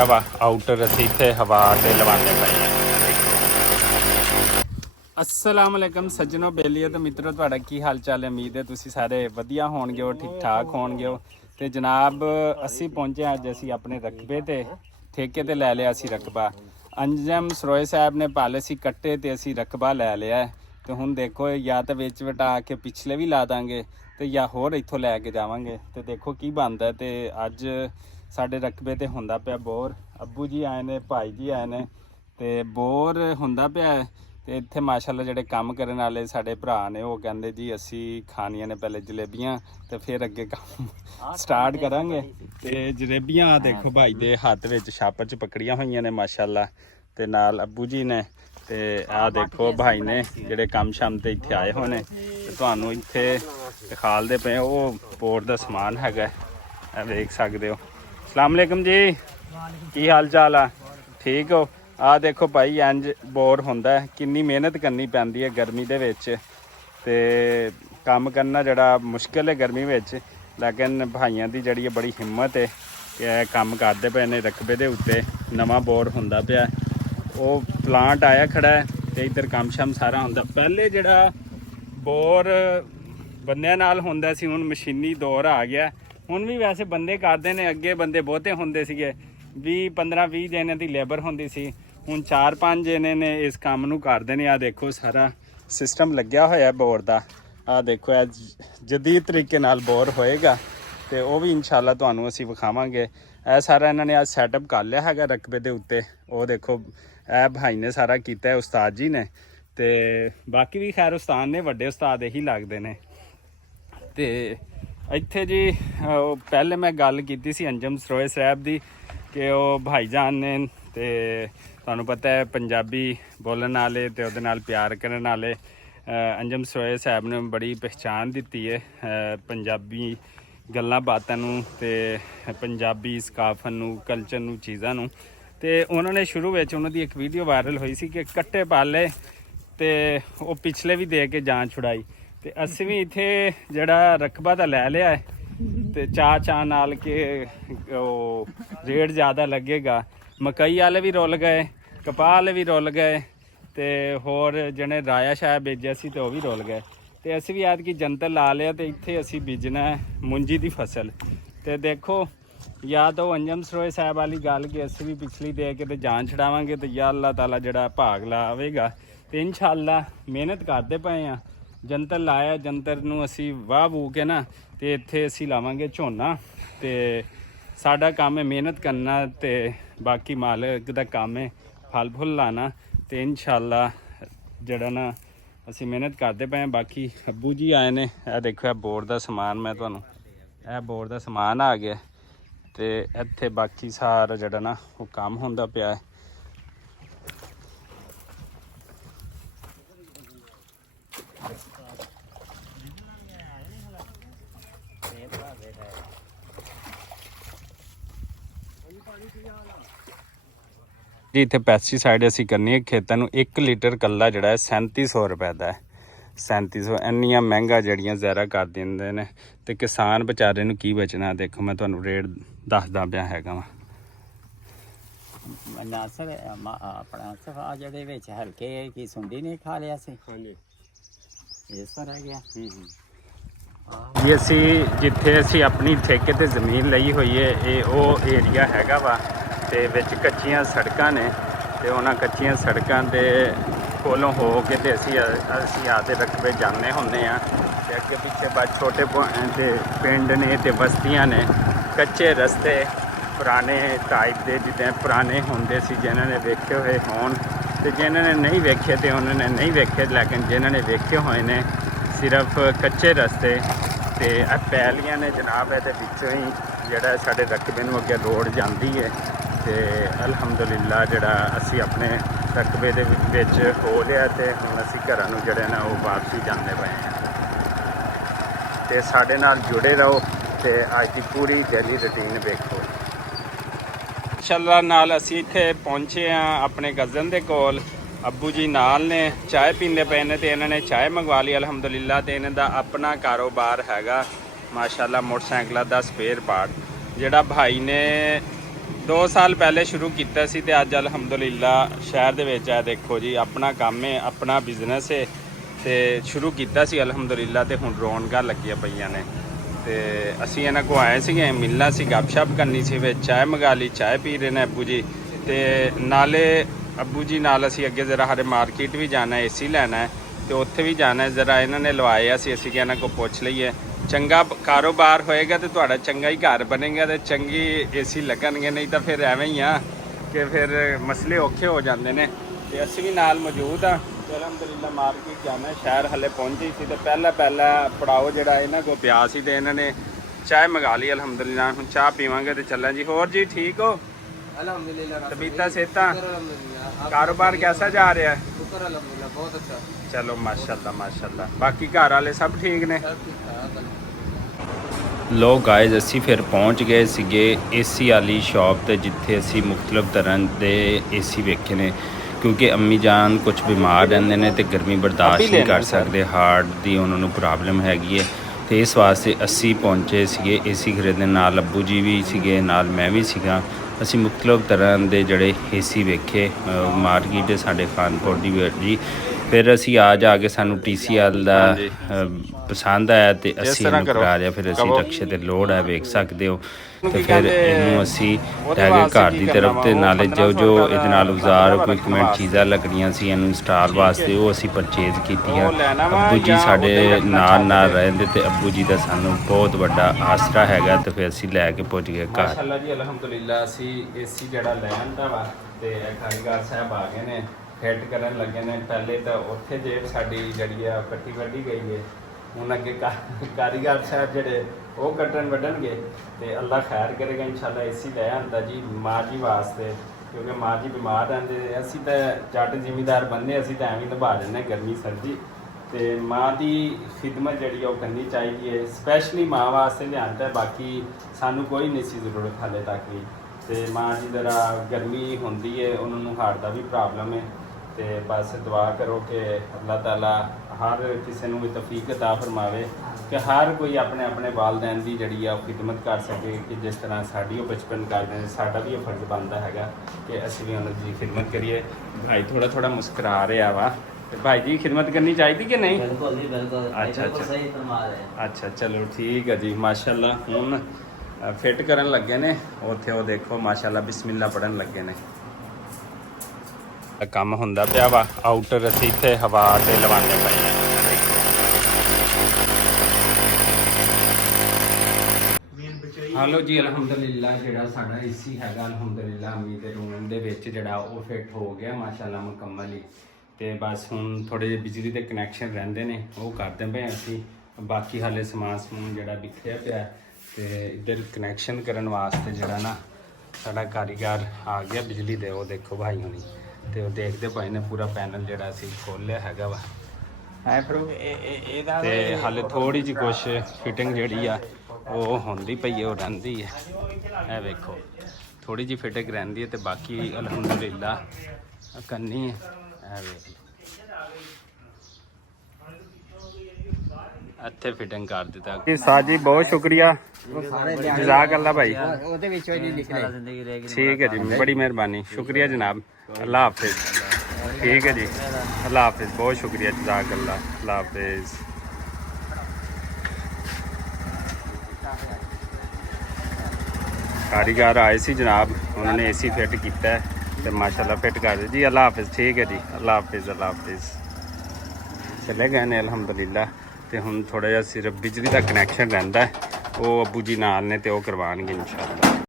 ਪਿਆ ਵਾ ਆਊਟਰ ਅਸੀਂ ਇੱਥੇ ਹਵਾ ਤੇ ਲਵਾਉਂਦੇ ਪਏ ਹਾਂ। अस्सलाम वालेकुम सज्जनों बेलिए तो मित्रों ਤੁਹਾਡਾ ਕੀ ਹਾਲ ਚਾਲ ਹੈ। ਉਮੀਦ ਹੈ ਤੁਸੀਂ ਸਾਰੇ ਵਧੀਆ ਹੋਣਗੇ ਹੋ, ਠੀਕ ਠਾਕ ਹੋਣਗੇ ਹੋ। ਤੇ ਜਨਾਬ ਅਸੀਂ ਪਹੁੰਚੇ ਅੱਜ ਅਸੀਂ ਆਪਣੇ ਰਕਬੇ ਤੇ ਠੇਕੇ ਤੇ ਲੈ ਲਿਆ ਸੀ ਰਕਬਾ। ਅੰਜਮ ਸਰੋਏ ਸਾਹਿਬ ਨੇ ਪਾਲੇ ਸੀ ਕੱਟੇ ਤੇ ਅਸੀਂ ਰਕਬਾ ਲੈ ਲਿਆ। ਤੇ ਹੁਣ ਦੇਖੋ ਜਾਂ ਤਾਂ ਵਿੱਚ ਵਟਾ ਕੇ ਪਿਛਲੇ ਵੀ ਲਾ ਦਾਂਗੇ ਤੇ ਜਾਂ ਹੋਰ ਇੱਥੋਂ ਲੈ ਕੇ ਜਾਵਾਂਗੇ ਤੇ ਦੇਖੋ ਕੀ ਬਣਦਾ। ਤੇ ਅੱਜ ਸਾਡੇ ਰਕਬੇ ਤੇ ਹੁੰਦਾ ਪਿਆ ਬੋਰ। ਅੱਬੂ ਜੀ ਆਏ ਨੇ, ਭਾਈ ਜੀ ਆਏ ਨੇ ਤੇ ਬੋਰ ਹੁੰਦਾ ਪਿਆ। ਤੇ ਇੱਥੇ ਮਾਸ਼ਾਅੱਲਾ ਜਿਹੜੇ ਕੰਮ ਕਰਨ ਵਾਲੇ ਸਾਡੇ ਭਰਾ ਨੇ ਉਹ ਕਹਿੰਦੇ ਜੀ ਅਸੀਂ ਖਾਣੀਆਂ ਨੇ ਪਹਿਲੇ ਜਲੇਬੀਆਂ ਤੇ ਫਿਰ ਅੱਗੇ ਕੰਮ ਸਟਾਰਟ ਕਰਾਂਗੇ। ਤੇ ਜਲੇਬੀਆਂ ਦੇਖੋ ਭਾਈ ਦੇ ਹੱਥ ਵਿੱਚ ਛਾਪ 'ਚ ਪਕੜੀਆਂ ਹੋਈਆਂ ਨੇ ਮਾਸ਼ਾਅੱਲਾ ਤੇ ਨਾਲ ਅੱਬੂ ਜੀ ਨੇ। ਤੇ ਆਹ ਦੇਖੋ ਭਾਈ ਨੇ ਜਿਹੜੇ ਕੰਮ ਸ਼ਾਮ ਤੇ ਇੱਥੇ ਆਏ ਹੋਏ ਨੇ ਤੇ ਤੁਹਾਨੂੰ ਇੱਥੇ ਦਿਖਾਲਦੇ ਪਏ ਉਹ ਬੋਰ ਦਾ ਸਮਾਨ ਹੈਗਾ, ਇਹ ਵੇਖ ਸਕਦੇ ਹੋ। ਅਸਲਾਮ ਵਾਲੇਕੁਮ ਜੀ, ਕੀ ਹਾਲ ਚਾਲ ਆ? ਠੀਕ ਹੋ? ਆਹ ਦੇਖੋ ਭਾਈ ਇੰਜ ਬੋਰ ਹੁੰਦਾ, ਕਿੰਨੀ ਮਿਹਨਤ ਕਰਨੀ ਪੈਂਦੀ ਹੈ ਗਰਮੀ ਦੇ ਵਿੱਚ ਤੇ ਕੰਮ ਕਰਨਾ ਜਿਹੜਾ ਮੁਸ਼ਕਿਲ ਹੈ ਗਰਮੀ ਵਿੱਚ। ਲੇਕਿਨ ਭਾਈਆਂ ਦੀ ਜਿਹੜੀ ਹੈ ਬੜੀ ਹਿੰਮਤ ਹੈ ਕਿ ਇਹ ਕੰਮ ਕਰਦੇ ਪਏ ਨੇ। ਰਕਬੇ ਦੇ ਉੱਤੇ ਨਵਾਂ ਬੋਰ ਹੁੰਦਾ ਪਿਆ, ਉਹ ਪਲਾਂਟ ਆਇਆ ਖੜਾ ਹੈ ਤੇ ਇੱਧਰ ਕੰਮ ਸ਼ਮ ਸਾਰਾ ਹੁੰਦਾ। ਪਹਿਲੇ ਜਿਹੜਾ ਬੋਰ ਬੰਦਿਆਂ ਨਾਲ ਹੁੰਦਾ ਸੀ, ਹੁਣ ਮਸ਼ੀਨੀ ਦੌਰ ਆ ਗਿਆ। ਹੁਣ ਵੀ ਵੈਸੇ ਬੰਦੇ ਕਰਦੇ ਨੇ, ਅੱਗੇ ਬੰਦੇ ਬਹੁਤੇ ਹੁੰਦੇ ਸੀਗੇ, 15-20 ਜਣੇ ਦੀ ਲੇਬਰ ਹੁੰਦੀ ਸੀ। ਹੁਣ 4-5 ਜਣੇ ਨੇ ਇਸ ਕੰਮ ਨੂੰ ਕਰਦੇ ਨੇ। ਆਹ ਦੇਖੋ ਸਾਰਾ ਸਿਸਟਮ ਲੱਗਿਆ ਹੋਇਆ ਬੋਰ ਦਾ। ਆਹ ਦੇਖੋ ਇਹ ਜਦੀਦ ਤਰੀਕੇ ਨਾਲ ਬੋਰ ਹੋਏਗਾ ਤੇ ਉਹ ਵੀ ਇਨਸ਼ਾਅੱਲਾ ਤੁਹਾਨੂੰ ਅਸੀਂ ਵਿਖਾਵਾਂਗੇ। ਇਹ ਸਾਰਾ ਇਹਨਾਂ ਨੇ ਅੱਜ ਸੈਟਅਪ ਕਰ ਲਿਆ ਹੈਗਾ ਰਕਬੇ ਦੇ ਉੱਤੇ। ਉਹ ਦੇਖੋ ਇਹ ਭਾਈ ਨੇ ਸਾਰਾ ਕੀਤਾ ਹੈ, ਉਸਤਾਦ ਜੀ ਨੇ। ਤੇ ਬਾਕੀ ਵੀ ਖੈਰ ਉਸਤਾਦ ਨੇ, ਵੱਡੇ ਉਸਤਾਦ ਇਹੀ ਲੱਗਦੇ ਨੇ। ਤੇ ਇੱਥੇ ਜੀ ਉਹ ਪਹਿਲੇ ਮੈਂ ਗੱਲ ਕੀਤੀ ਸੀ ਅੰਜਮ ਸਰੋਏ ਸਾਹਿਬ ਦੀ ਕਿ ਉਹ ਭਾਈਜਾਨ ਨੇ ਤੇ ਤੁਹਾਨੂੰ ਪਤਾ ਹੈ ਪੰਜਾਬੀ ਬੋਲਣ ਵਾਲੇ ਤੇ ਉਹਦੇ ਨਾਲ ਪਿਆਰ ਕਰਨ ਵਾਲੇ। ਅੰਜਮ ਸਰੋਏ ਸਾਹਿਬ ਨੇ ਬੜੀ ਪਹਿਚਾਣ ਦਿੱਤੀ ਹੈ ਪੰਜਾਬੀ ਗੱਲਾਂ ਬਾਤਾਂ ਨੂੰ ਤੇ ਪੰਜਾਬੀ ਸਕਾਫਤ ਨੂੰ, ਕਲਚਰ ਨੂੰ, ਚੀਜ਼ਾਂ ਨੂੰ। ਤੇ ਉਹਨਾਂ ਨੇ ਸ਼ੁਰੂ ਵਿੱਚ ਉਹਨਾਂ ਦੀ ਇੱਕ ਵੀਡੀਓ ਵਾਇਰਲ ਹੋਈ ਸੀ ਕਿ ਕੱਟੇ ਪਾਲੇ ਤੇ ਉਹ ਪਿਛਲੇ ਵੀ ਦੇ ਕੇ ਜਾਨ ਛੁਡਾਈ। ਤੇ ਅਸੀਂ ਵੀ ਇੱਥੇ ਜਿਹੜਾ ਰਕਬਾ ਤਾਂ ਲੈ ਲਿਆ ਹੈ ਤੇ ਚਾਹ ਨਾਲ ਕਿ ਉਹ ਰੇਟ ਜ਼ਿਆਦਾ ਲੱਗੇਗਾ। ਮਕਈ ਵਾਲੇ ਵੀ ਰੁੱਲ ਗਏ, ਕਪਾਹ ਵਾਲੇ ਵੀ ਰੁੱਲ ਗਏ ਤੇ ਹੋਰ ਜਿਹਨੇ ਰਾਇਆ ਸ਼ਾਇਆ ਬੀਜਿਆ ਸੀ ਤੇ ਉਹ ਵੀ ਰੁੱਲ ਗਏ। ਤੇ ਅਸੀਂ ਵੀ ਐਤਕੀ ਜੰਤਰ ਲਾ ਲਿਆ ਤੇ ਇੱਥੇ ਅਸੀਂ ਬੀਜਣਾ ਹੈ ਮੂੰਜੀ ਦੀ ਫਸਲ। ਤੇ ਦੇਖੋ ਜਾਂ ਤਾਂ ਉਹ ਅੰਜਮ ਸਰੋਏ ਸਾਹਿਬ ਵਾਲੀ ਗੱਲ ਕਿ ਅਸੀਂ ਵੀ ਪਿਛਲੀ ਦੇ ਕੇ ਤੇ ਜਾਨ ਛਡਾਵਾਂਗੇ ਤੇ ਜਾਂ ਅੱਲਾਹ ਤਾਲਾ ਜਿਹੜਾ ਭਾਗ ਲਾਵੇਗਾ। ਤੇ ਇਨਸ਼ਾਅੱਲਾ ਮਿਹਨਤ ਕਰਦੇ ਪਏ ਹਾਂ। ਜੰਤਰ ਲਾਇਆ, ਜੰਤਰ ਨੂੰ ਅਸੀਂ ਵਾਹ ਵੂ ਕੇ ਨਾ ਤੇ ਇੱਥੇ ਅਸੀਂ ਲਾਵਾਂਗੇ ਝੋਨਾ। ਤੇ ਸਾਡਾ ਕੰਮ ਹੈ ਮਿਹਨਤ ਕਰਨਾ ਤੇ ਬਾਕੀ ਮਾਲਕ ਦਾ ਕੰਮ ਹੈ ਫਲ ਫੁੱਲ ਲਾਣਾ। ਤੇ ਇਨਸ਼ਾਅੱਲਾ ਜਿਹੜਾ ਨਾ ਅਸੀਂ ਮਿਹਨਤ ਕਰਦੇ ਪਏ ਹਾਂ। ਬਾਕੀ ਅੱਬੂ ਜੀ ਆਏ ਨੇ, ਇਹ ਦੇਖੋ ਇਹ ਬੋਰ ਦਾ ਸਮਾਨ, ਮੈਂ ਤੁਹਾਨੂੰ ਇਹ ਬੋਰ ਦਾ ਸਮਾਨ ਆ ਗਿਆ ਤੇ ਇੱਥੇ ਬਾਕੀ ਸਾਰਾ ਜਿਹੜਾ ਨਾ ਉਹ ਕੰਮ ਹੁੰਦਾ ਪਿਆ ਹੈ। ਜੀ ਇੱਥੇ ਪੈਸਟੀਸਾਈਡ ਅਸੀਂ ਕਰਨੀ ਹੈ ਖੇਤਾਂ ਨੂੰ। 1 ਲੀਟਰ ਕੱਲਾ ਜਿਹੜਾ ਹੈ 3700 ਰੁਪਏ ਦਾ ਹੈ। 3700 ਇੰਨੀਆਂ ਮਹਿੰਗਾ ਜਿਹੜੀਆਂ ਜ਼ਹਿਰਾ ਕਰ ਦਿੰਦੇ ਨੇ ਤੇ ਕਿਸਾਨ ਵਿਚਾਰੇ ਨੂੰ ਕੀ ਬਚਣਾ। ਦੇਖੋ ਮੈਂ ਤੁਹਾਨੂੰ ਰੇਟ ਦੱਸਦਾ ਪਿਆ ਹੈਗਾ ਵਾ। ਨਾਸਰ ਆਪਣਾ ਸਫਾ ਜਿਹੜੇ ਵਿੱਚ ਹਲਕੇ ਕੀ ਸੁੰਡੀ ਨੇ ਖਾ ਲਿਆ ਸੀ। ਹਾਂਜੀ ਇਸ ਤਰ੍ਹਾਂ ਰਹਿ ਗਿਆ। ਜੀ ਅਸੀਂ ਜਿੱਥੇ ਅਸੀਂ ਆਪਣੀ ਠੇਕੇ ਤੇ ਜ਼ਮੀਨ ਲਈ ਹੋਈ ਹੈ ਇਹ ਉਹ ਏਰੀਆ ਹੈਗਾ ਵਾ ਤੇ ਵਿੱਚ ਕੱਚੀਆਂ ਸੜਕਾਂ ਨੇ ਤੇ ਉਹਨਾਂ ਕੱਚੀਆਂ ਸੜਕਾਂ ਦੇ ਕੋਲੋਂ ਹੋ ਕੇ ਤੇ ਅਸੀਂ ਆਦੇ ਰਕਬੇ ਜਾਂਦੇ ਹੁੰਦੇ ਹਾਂ। ਤੇ ਅੱਗੇ ਪਿੱਛੇ ਬਸ ਛੋਟੇ ਤੇ ਪਿੰਡ ਨੇ ਤੇ ਬਸਤੀਆਂ ਨੇ, ਕੱਚੇ ਰਸਤੇ ਪੁਰਾਣੇ ਟਾਈਪ ਦੇ ਜਿੱਦਾਂ ਪੁਰਾਣੇ ਹੁੰਦੇ ਸੀ। ਜਿਨ੍ਹਾਂ ਨੇ ਵੇਖੇ ਹੋਏ ਹੋਣ ਤੇ ਜਿਨ੍ਹਾਂ ਨੇ ਨਹੀਂ ਵੇਖੇ ਤੇ ਉਹਨਾਂ ਨੇ ਨਹੀਂ ਵੇਖੇ, ਲੇਕਿਨ ਜਿਨ੍ਹਾਂ ਨੇ ਵੇਖੇ ਹੋਏ ਨੇ ਸਿਰਫ ਕੱਚੇ ਰਸਤੇ ਤੇ ਇਹ ਪੈਲੀਆਂ ਨੇ ਜਨਾਬ। ਇਹਦੇ ਵਿੱਚੋਂ ਹੀ ਜਿਹੜਾ ਸਾਡੇ ਰਕਬੇ ਨੂੰ ਅੱਗੇ ਰੋਡ ਜਾਂਦੀ ਹੈ ਤੇ ਅਲਹਮਦੁਲਿਲਾ ਜਿਹੜਾ ਅਸੀਂ ਆਪਣੇ ਰਕਬੇ ਦੇ ਵਿੱਚ ਹੋ ਲਿਆ ਤੇ ਹੁਣ ਅਸੀਂ ਘਰਾਂ ਨੂੰ ਜਿਹੜੇ ਨਾ ਉਹ ਵਾਪਸੀ ਜਾਂਦੇ ਪਏ ਹਾਂ। ਤੇ ਸਾਡੇ ਨਾਲ ਜੁੜੇ ਰਹੋ ਤੇ ਅੱਜ ਦੀ ਪੂਰੀ ਡੇਲੀ ਰੂਟੀਨ ਵੇਖੋ। ਇੰਸ਼ਾਅੱਲਾ ਨਾਲ ਅਸੀਂ ਇੱਥੇ ਪਹੁੰਚੇ ਹਾਂ ਆਪਣੇ ਕਜ਼ਨ ਦੇ ਕੋਲ। ਅੱਬੂ ਜੀ ਨਾਲ ਨੇ, ਚਾਹ ਪੀਂਦੇ ਪਏ ਨੇ ਤੇ ਇਹਨਾਂ ਨੇ ਚਾਹ ਮੰਗਵਾ ਲਈ ਅਲਹਮਦੁਲਿਲਾ। ਤੇ ਇਹਨਾਂ ਦਾ ਆਪਣਾ ਕਾਰੋਬਾਰ ਹੈਗਾ ਮਾਸ਼ਾਅੱਲਾ ਮੋਟਰਸਾਈਕਲਾਂ ਦਾ ਸਪੇਅਰ ਪਾਰਟ। ਜਿਹੜਾ ਭਾਈ ਨੇ 2 ਸਾਲ ਪਹਿਲੇ ਸ਼ੁਰੂ ਕੀਤਾ ਸੀ ਤੇ ਅੱਜ ਅਲਹਮਦੁਲਿਲਾ ਸ਼ਹਿਰ ਦੇ ਵਿੱਚ ਆ ਦੇਖੋ ਜੀ ਆਪਣਾ ਕੰਮ ਹੈ, ਆਪਣਾ ਬਿਜ਼ਨਸ ਹੈ ਤੇ ਸ਼ੁਰੂ ਕੀਤਾ ਸੀ ਅਲਹਮਦੁਲਿਲਾ ਤੇ ਹੁਣ ਰੌਣਕਾਂ ਲੱਗੀਆਂ ਪਈਆਂ ਨੇ। ਤੇ ਅਸੀਂ ਇਹਨਾਂ ਕੋ ਆਏ ਸੀਗੇ, ਮਿਲਣਾ ਸੀ, ਗੱਪਸ਼ਪ ਕਰਨੀ ਸੀ, ਵਿੱਚ ਚਾਹ ਮੰਗਾ ਲਈ, ਚਾਹ ਪੀ ਰਹੇ ਨੇ ਅੱਬੂ ਜੀ। ਤੇ ਨਾਲੇ ਅੱਬੂ ਜੀ ਨਾਲ ਅਸੀਂ ਅੱਗੇ ਜ਼ਰਾ ਹਰੇ ਮਾਰਕੀਟ ਵੀ ਜਾਣਾ, ਏਸੀ ਲੈਣਾ ਹੈ ਤੇ ਉੱਥੇ ਵੀ ਜਾਣਾ। ਜ਼ਰਾ ਇਹਨਾਂ ਨੇ ਲਵਾਇਆ ਸੀ, ਅਸੀਂ ਇਹਨਾਂ ਕੋ ਪੁੱਛ ਲਈਏ। ਚੰਗਾ ਕਾਰੋਬਾਰ ਹੋਏਗਾ ਤੇ ਤੁਹਾਡਾ ਚੰਗਾ ਹੀ ਘਰ ਬਣੇਗਾ ਤੇ ਚੰਗੀ ਏਸੀ ਲੱਗਣਗੇ, ਨਹੀਂ ਤਾਂ ਫਿਰ ਐਵੇਂ ਹੀ ਆ ਕਿ ਫਿਰ ਮਸਲੇ ਔਖੇ ਹੋ ਜਾਂਦੇ ਨੇ। ਤੇ ਅਸੀਂ ਵੀ ਨਾਲ ਮੌਜੂਦ ਆ ਤੇ ਅਲਹਮਦੁਲਿਲਾ ਮਾਰਕੀਟ ਜਾਣਾ। ਸ਼ਹਿਰ ਹਲੇ ਪਹੁੰਚੀ ਸੀ ਤੇ ਪਹਿਲਾ ਪੜਾਓ ਜਿਹੜਾ ਇਹਨਾਂ ਕੋ ਪਿਆ ਸੀ ਤੇ ਇਹਨਾਂ ਨੇ ਚਾਹ ਮੰਗਾ ਲਈ ਅਲਹਮਦੁਲਿਲਾ। ਹੁਣ ਚਾਹ ਪੀਵਾਂਗੇ ਤੇ ਚੱਲਾਂ ਜੀ। ਹੋਰ ਜੀ ਠੀਕ ਹੋ? अल्हम्दुलिल्लाह तबीयत सेहता अल्हम्दुलिल्लाह कारोबार कैसा जा रहा है? शुक्र अल्हम्दुलिल्लाह बहुत अच्छा चलो माशाल्लाह माशाल्लाह। बाकी घर वाले सब ठीक ने? सब ठीक ठाक ਲੋ ਗਾਇਜ਼ ਅਸੀਂ ਫਿਰ ਪਹੁੰਚ ਗਏ ਸੀਗੇ ਏਸੀ ਵਾਲੀ ਸ਼ਾਪ ਤੇ ਜਿੱਥੇ ਅਸੀਂ ਮੁxtਲਫ ਤਰ੍ਹਾਂ ਦੇ ਏਸੀ ਵੇਖੇ ਨੇ, ਕਿਉਂਕਿ ਅੰਮੀ ਜਾਨ ਕੁਝ ਬਿਮਾਰ ਰਹਿੰਦੇ ਨੇ ਤੇ ਗਰਮੀ ਬਰਦਾਸ਼ਤ ਨਹੀਂ ਕਰ ਸਕਦੇ, ਹਾਰਟ ਦੀ ਉਹਨਾਂ ਨੂੰ ਪ੍ਰੋਬਲਮ ਹੈਗੀ ਹੈ। ਤੇ ਇਸ ਵਾਸਤੇ ਅਸੀਂ ਪਹੁੰਚੇ ਸੀਗੇ ਏਸੀ ਖਰੀਦਣ। ਨਾਲ ਅੱਬੂ ਜੀ ਵੀ ਸੀਗੇ, ਨਾਲ ਮੈਂ ਵੀ ਸੀਗਾ। ਅਸੀਂ ਮੁxtਲਫ ਤਰ੍ਹਾਂ ਦੇ ਜਿਹੜੇ ਏਸੀ ਵੇਖੇ ਮਾਰਕੀਟ ਸਾਡੇ ਖਾਨਪੁਰ ਦੀ ਜੀ। ਫਿਰ ਅਸੀਂ ਆ ਜਾ ਕੇ ਸਾਨੂੰ TCL ਦਾ ਪਸੰਦ ਆਇਆ ਤੇ ਅਸੀਂ ਇਹਨੂੰ ਕਰਾ ਲਿਆ। ਫਿਰ ਅਸੀਂ ਰਕਸ਼ੇ ਤੇ ਲੋਡ ਹੈ, ਵੇਖ ਸਕਦੇ ਹੋ। ਤੇ ਫਿਰ ਇਹਨੂੰ ਅਸੀਂ ਲੈ ਗਏ ਘਰ ਦੀ ਤਰਫ ਤੇ ਨਾਲੇ ਜੋ ਇਹਦੇ ਨਾਲ ਔਜ਼ਾਰ ਇਕਵਿਪਮੈਂਟ ਚੀਜ਼ਾਂ ਲੱਗਣੀਆਂ ਸੀ ਇਹਨੂੰ ਇੰਸਟਾਲ ਵਾਸਤੇ ਉਹ ਅਸੀਂ ਪਰਚੇਜ਼ ਕੀਤੀਆਂ। ਅੱਬੂ ਜੀ ਸਾਡੇ ਨਾਲ ਰਹਿੰਦੇ ਤੇ ਅੱਬੂ ਜੀ ਦਾ ਸਾਨੂੰ ਬਹੁਤ ਵੱਡਾ ਆਸਰਾ ਹੈਗਾ। ਤੇ ਫਿਰ ਅਸੀਂ ਲੈ ਕੇ ਪਹੁੰਚ ਗਏ ਘਰ। ਮਾਸ਼ਾਅੱਲਾ ਜੀ ਅਲਹਮਦੁਲਿਲਾ ਅਸੀਂ ਏਸੀ ਜਿਹੜਾ ਲੈ ਆਂਦਾ ਵਾ ਤੇ ਕਾਰੀਗਰ ਸਾਹਿਬ ਆ ਗਏ ਨੇ, ਫਿੱਟ ਕਰਨ ਲੱਗੇ ਨੇ। ਪਹਿਲੇ ਤਾਂ ਉੱਥੇ ਜੇਬ ਸਾਡੀ ਜਿਹੜੀ ਆ ਕੱਟੀ ਵੱਢੀ ਗਈ ਹੈ, ਹੁਣ ਅੱਗੇ ਕਾਰੀਗਰ ਸਾਹਿਬ ਜਿਹੜੇ ਉਹ ਕੱਟਣ ਵੱਢਣਗੇ ਤੇ ਅੱਲਾ ਖੈਰ ਕਰੇਗਾ ਇਨਸ਼ਾਅੱਲਾ। ਏਸੀ ਲੈ ਆਂਦਾ ਜੀ ਮਾਂ ਜੀ ਵਾਸਤੇ, ਕਿਉਂਕਿ ਮਾਂ ਜੀ ਬਿਮਾਰ ਰਹਿੰਦੇ ਨੇ। ਅਸੀਂ ਤਾਂ ਜੱਟ ਜ਼ਿਮੀਂਦਾਰ ਬੰਦੇ, ਅਸੀਂ ਤਾਂ ਐਵੇਂ ਨਿਭਾ ਦਿੰਦੇ ਗਰਮੀ ਸਰਦੀ। ਤੇ ਮਾਂ ਦੀ ਖਿਦਮਤ ਜਿਹੜੀ ਉਹ ਕਰਨੀ ਚਾਹੀਦੀ ਹੈ, ਸਪੈਸ਼ਲੀ ਮਾਂ ਵਾਸਤੇ ਲਿਆਂਦਾ। ਬਾਕੀ ਸਾਨੂੰ ਕੋਈ ਨਹੀਂ ਸੀ ਜ਼ਰੂਰਤ ਹਾਲੇ ਤੱਕ ਵੀ। ਤੇ ਮਾਂ ਜੀ ਜ਼ਰਾ ਗਰਮੀ ਹੁੰਦੀ ਹੈ, ਉਹਨਾਂ ਨੂੰ ਹਾਰਟ ਦਾ ਵੀ ਪ੍ਰੋਬਲਮ ਹੈ। ਤੇ ਬਸ ਦੁਆ ਕਰੋ ਕਿ ਅੱਲਾਹ ਤਾਲਾ ਹਰ ਕਿਸੇ ਨੂੰ ਵੀ ਤੌਫੀਕ ਅਤਾ ਫਰਮਾਵੇ ਕਿ ਹਰ ਕੋਈ ਆਪਣੇ ਆਪਣੇ ਵਾਲਦੈਨ ਦੀ ਜਿਹੜੀ ਆ ਉਹ ਖਿਦਮਤ ਕਰ ਸਕੇ, ਕਿ ਜਿਸ ਤਰ੍ਹਾਂ ਸਾਡੀ ਉਹ ਬਚਪਨ ਕਰਦੇ ਨੇ, ਸਾਡਾ ਵੀ ਇਹ ਫਰਜ਼ ਬਣਦਾ ਹੈਗਾ ਕਿ ਅਸੀਂ ਵੀ ਉਹਨਾਂ ਦੀ ਖਿਦਮਤ ਕਰੀਏ। ਭਾਈ ਥੋੜਾ ਮੁਸਕਰਾ ਰਿਹਾ ਵਾ ਤੇ ਭਾਈ ਜੀ ਖਿਦਮਤ ਕਰਨੀ ਚਾਹੀਦੀ ਕਿ ਨਹੀਂ? बिल्कुल जी बिल्कुल अच्छा, अच्छा। सही फरमा रहे हैं। ਅੱਛਾ ਚਲੋ ਠੀਕ ਹੈ ਜੀ। ਮਾਸ਼ਾਅੱਲਾ ਹੁਣ ਫਿੱਟ ਕਰਨ ਲੱਗੇ ਨੇ। ਉੱਥੇ ਉਹ ਦੇਖੋ ਮਾਸ਼ਾਅੱਲਾ ਬਿਸਮਿਲ੍ਲਾ ਪੜਨ ਲੱਗੇ ਨੇ। ਕੰਮ ਹੁੰਦਾ ਪਿਆ ਵਾ। ਆਊਟਰ ਅਸੀਂ ਇੱਥੇ ਹਵਾ ਤੇ ਲਵਾਉਂਦੇ ਪਏ ਆ। ਹਲੋ ਜੀ ਅਲਹਮਦੁਲਿਲਾ ਜਿਹੜਾ ਸਾਡਾ ਏਸੀ ਹੈਗਾ ਅਲਹਮਦੁਲਿਲਾ ਅੰਮੀ ਦੇ ਰੂਮ ਦੇ ਵਿੱਚ ਜਿਹੜਾ ਉਹ ਫਿੱਟ ਹੋ ਗਿਆ ਮਾਸ਼ਾਅੱਲਾ ਮੁਕੰਮਲ ਹੀ। ਤੇ ਬਸ ਹੁਣ ਥੋੜੇ ਜਿਹੇ ਬਿਜਲੀ ਦੇ ਕਨੈਕਸ਼ਨ ਰਹਿੰਦੇ ਨੇ, ਉਹ ਕਰਦੇ ਪਏ ਅਸੀਂ। ਬਾਕੀ ਹਾਲੇ ਸਮਾਨ ਜਿਹੜਾ ਵਿਖਰਿਆ ਪਿਆ ਤੇ ਇੱਧਰ ਕਨੈਕਸ਼ਨ ਕਰਨ ਵਾਸਤੇ ਜਿਹੜਾ ਨਾ ਸਾਡਾ ਕਾਰੀਗਰ ਆ ਗਿਆ ਬਿਜਲੀ ਦੇ। ਉਹ ਦੇਖੋ ਭਾਈ ਹੁਣੀ ਤੇ ਉਹ ਦੇਖਦੇ ਪਏ ਨੇ ਪੂਰਾ ਪੈਨਲ ਜਿਹੜਾ ਅਸੀਂ ਖੋਲ੍ਹਿਆ ਹੈਗਾ ਵਾ। ਇਹਦਾ ਤੇ ਹਾਲੇ ਥੋੜੀ ਜਿਹੀ ਕੁਛ ਫਿਟਿੰਗ ਜਿਹੜੀ ਆ ਉਹ ਹੁੰਦੀ ਪਈ ਹੈ, ਉਹ ਰਹਿੰਦੀ ਹੈ। ਇਹ ਵੇਖੋ ਥੋੜੀ ਜਿਹੀ ਫਿਟਿੰਗ ਰਹਿੰਦੀ ਹੈ ਤੇ ਬਾਕੀ ਅਲਹਮਦੁਲਿਲਾ ਕਰਨੀ ਹੈ। ਇਹ ਵੇਖ ਇੱਥੇ ਫਿਟਿੰਗ ਕਰ ਦਿੱਤਾ ਜੀ। ਸਾਜੀ ਬਹੁਤ ਸ਼ੁਕਰੀਆ, ਜਜ਼ਾਕ ਅੱਲਾ ਭਾਈ। ਉਹਦੇ ਵਿੱਚ ਹੀ ਲਿਖ ਰਿਹਾ ਜ਼ਿੰਦਗੀ ਰਹੇਗੀ। ਠੀਕ ਹੈ ਜੀ, ਬੜੀ ਮਿਹਰਬਾਨੀ, ਸ਼ੁਕਰੀਆ ਜਨਾਬ। ਅੱਲਾ ਹਾਫਿਜ਼। ठीक है जी, अल्लाह हाफिज़। बहुत शुक्रिया, जज़ाक अल्लाह। अल्लाह हाफिज़। कारीगर आए सी जनाब, उन्होंने एसी फिट किया है तो माशाल्लाह फिट कर दिया जी। अल्लाह हाफिज़। ठीक है जी, अल्लाह हाफिज़। अल्लाह हाफिज़। चले गए ने अलहमदुलिल्ला। तो हुण थोड़ा जिहा सिर्फ बिजली का कनैक्शन रहिंदा है, वो अब्बू जी नाल ने तो वो करवाएंगे इंशाअल्लाह।